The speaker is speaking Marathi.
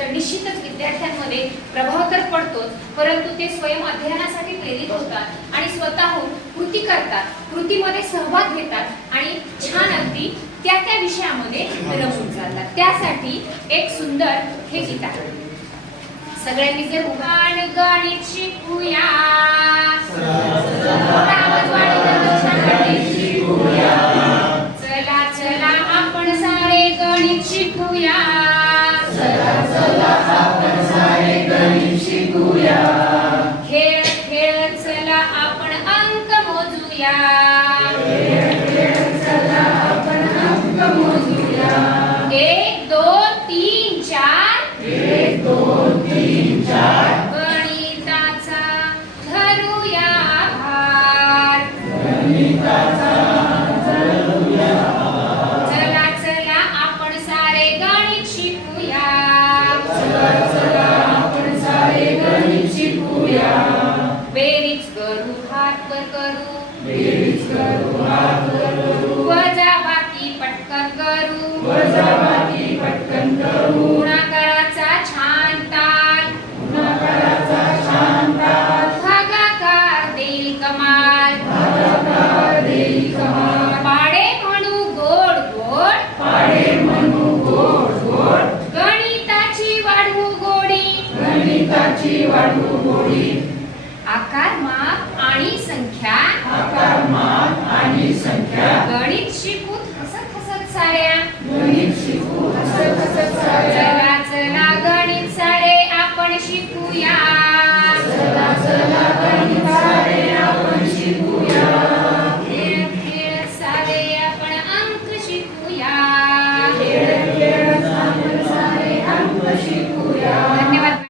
तर निश्चितच विद्यार्थ्यांमध्ये प्रभाव तर पडतोच, परंतु ते स्वयं अध्ययनासाठी प्रेरित होतात आणि स्वतःहून कृती करतात, कृतीमध्ये सहभाग घेतात आणि छान अगदी त्या त्या विषयामध्ये रमून जातात. त्यासाठी एक सुंदर हे गीत आहे. सगळ्यांनी जर गणित शिकूया, चला चला आपण सारे गणित शिकूया, खेळ खेळ चला आपण अंक मोजूया, एक दोन तीन चार, गणिताचा धरूया भार, चला चला आपण सारे गणित शिकूया, बेरीज करू हात वर करू, वजाबाकी पटकन करू, गुणाकाराचा छान ताल, भागाकार देईल कमाल, पाडे म्हणू गोड गणिताची वाढवू गोडी, आकार माप आणि संख्या, गणित शिकून हसत साऱ्या, चला चला गणित सारे आपण शिकूया, खेळ खेळ सारे आपण अंक शिकूया,